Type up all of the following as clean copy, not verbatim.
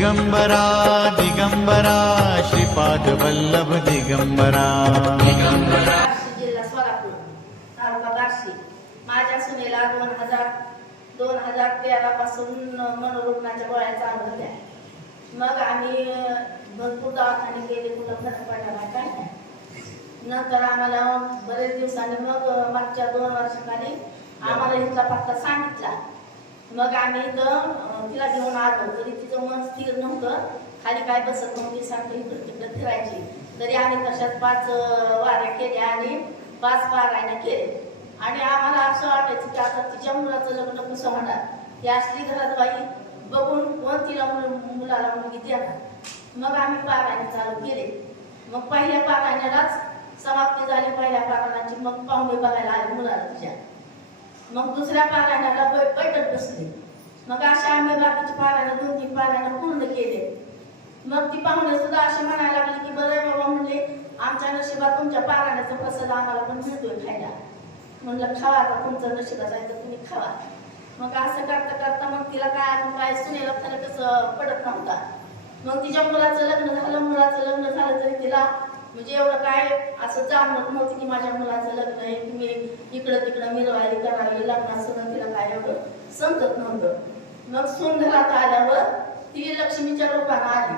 दिगंबरा दिगंबरा श्रीपाद वल्लभ दिगंबरा जिल्हा सोलापूर तालुका बार्शी. माझ्या सुनेला 2013 पासून मनोरुग्णाच्या गोळ्या चालू होत्या. मग आम्ही भरपूर दवाखाने केले, कुठं फरक पडला नाही, काय नाही. नंतर आम्हाला बरेच दिवसांनी मग मागच्या 2 वर्षाखाली आम्हाला इथला पत्ता सांगितला. मग आम्ही इथं तिला घेऊन आलो, तरी तिचं मन स्थिर नव्हतं, खाली काय बसत नव्हती, सारखं इकडे तिकडे फिरायची. तरी आम्ही तशाच 5 वाऱ्या केल्या आणि 5 पारायण केले. आणि आम्हाला असं वाटायचं की आता तिच्या मुलाचं लग्न कसं होणार, ती असली घरात बाई बघून कोण तिला मुलाला मुलगी देणार. मग आम्ही पारायण चालू केले. मग पहिल्या पारायणालाच समाप्ती झाली पहिल्या पारायणाची. मग पाहुणे बघायला आले मुलाला तिच्या. मग दुसऱ्या पारायणाला बैठक बसली. मग अशा आम्ही बाकीची पारायण 2-3 पारायण पूर्ण केले. मग ती पाहुणे सुद्धा असे म्हणायला लागली की बरं बाबा, म्हणले आमच्या नशिबात तुमच्या पारायणाचा प्रसाद आम्हाला पण मिळतोय खायला. म्हणलं खावा, आता तुमचं नशिबात आहे तर तुम्ही खावा. मग असं करता करता मग तिला काय सुनेला फरकच पडत नव्हता. मग तिच्या मुलाचं लग्न झालं तरी तिला म्हणजे एवढं काय असं जाणवत नव्हतं की माझ्या मुलाचं लग्न आहे, की मी इकडं तिकडं मिरवायला करावी लग्नासुद्धा तिला काय एवढं समजत नव्हतं. मग सून घरात आल्यावर ती लक्ष्मीच्या रूपानं आली.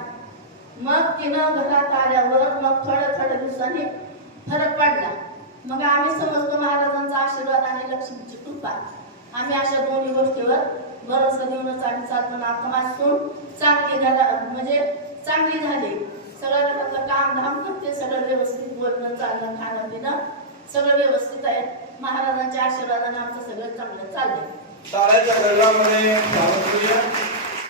मग तिनं घरात आल्यावर मग थोड्या दिवसांनी फरक पडला. मग आम्ही समजतो महाराजांचा आशीर्वाद आणि लक्ष्मीची कृपा. आम्ही अशा दोन्ही गोष्टीवर भरोसा देऊनच आम्ही चालतो. आता माझी सून चांगली झाली. सगळं घरातलं काम धाम करते, सगळं व्यवस्थित, बोलणं चालणं खाणं पिणं सगळं व्यवस्थित आहे. महाराजांच्या आशीर्वादाने आमचं सगळं चांगलं चाललंय.